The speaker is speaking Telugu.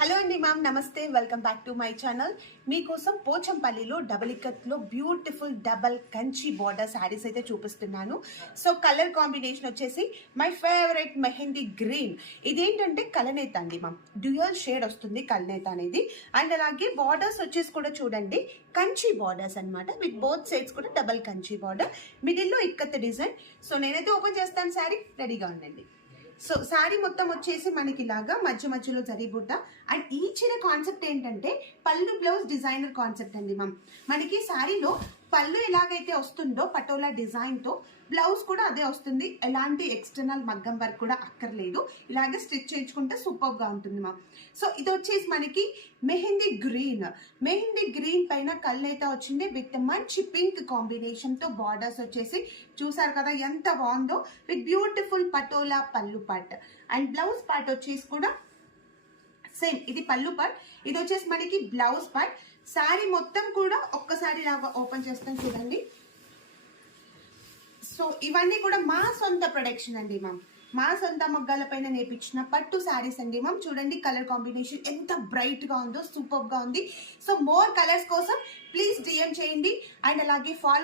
హలో అండి మ్యామ్, నమస్తే. Welcome back to my channel. మీకోసం పోచంపల్లిలో డబుల్ ఇక్కత్లో beautiful double Kanchi border saris అయితే చూపిస్తున్నాను. సో కలర్ కాంబినేషన్ వచ్చేసి మై ఫేవరెట్ మెహందీ గ్రీన్. ఇదేంటంటే కలనేత అండి మ్యామ్, డ్యూయల్ షేడ్ వస్తుంది కలనేత అనేది. అండ్ అలాగే బార్డర్స్ వచ్చేసి కూడా చూడండి కంచి బార్డర్స్ అనమాట. విత్ బోత్ సైడ్స్ కూడా డబల్ కంచి బార్డర్, మిడిల్లో ఇక్కత్ డిజైన్. సో నేనైతే ఓపెన్ చేస్తాను, శారీ రెడీగా ఉండండి. సో శారీ మొత్తం వచ్చేసి మనకి ఇలాగా మధ్య మధ్యలో జరీ బుట్ట. అండ్ ఈ చీర కాన్సెప్ట్ ఏంటంటే పళ్ళు బ్లౌజ్ డిజైనర్ కాన్సెప్ట్ అండి మ్యామ్. మనకి శారీలో పళ్ళు ఎలాగైతే వస్తుందో పటోలా డిజైన్ తో, బ్లౌజ్ కూడా అదే వస్తుంది. ఎలాంటి ఎక్స్టర్నల్ మగ్గం వర్క్ కూడా అక్కర్లేదు. ఇలాగే స్టిచ్ చేయించుకుంటే సూపర్ గా ఉంటుంది మ్యామ్. సో ఇది వచ్చేసి మనకి మెహందీ గ్రీన్ పైన కళ్ళైతే వచ్చింది విత్ మంచి పింక్ కాంబినేషన్ తో. బార్డర్స్ వచ్చేసి చూసారు కదా ఎంత బాగుందో, విత్ బ్యూటిఫుల్ పటోలా పళ్ళు పార్ట్. అండ్ బ్లౌజ్ పార్ట్ వచ్చేసి కూడా సేమ్, ఇది పళ్ళు పార్ట్, ఇది వచ్చేసి మనకి బ్లౌజ్ పార్ట్. శారీ మొత్తం కూడా ఒక్కసారి లాగా ఓపెన్ చేస్తాం చూడండి. సో ఇవన్నీ కూడా మా సొంత ప్రొడక్షన్ అండి మ్యామ్. మా సొంత మగ్గాల పైన నేర్పించిన పట్టు శారీస్ అండి మ్యామ్. చూడండి కలర్ కాంబినేషన్ ఎంత బ్రైట్ గా ఉందో, సూపర్ గా ఉంది. సో మోర్ కలర్స్ కోసం ప్లీజ్ డిఎం చేయండి. అండ్ అలాగే ఫాలో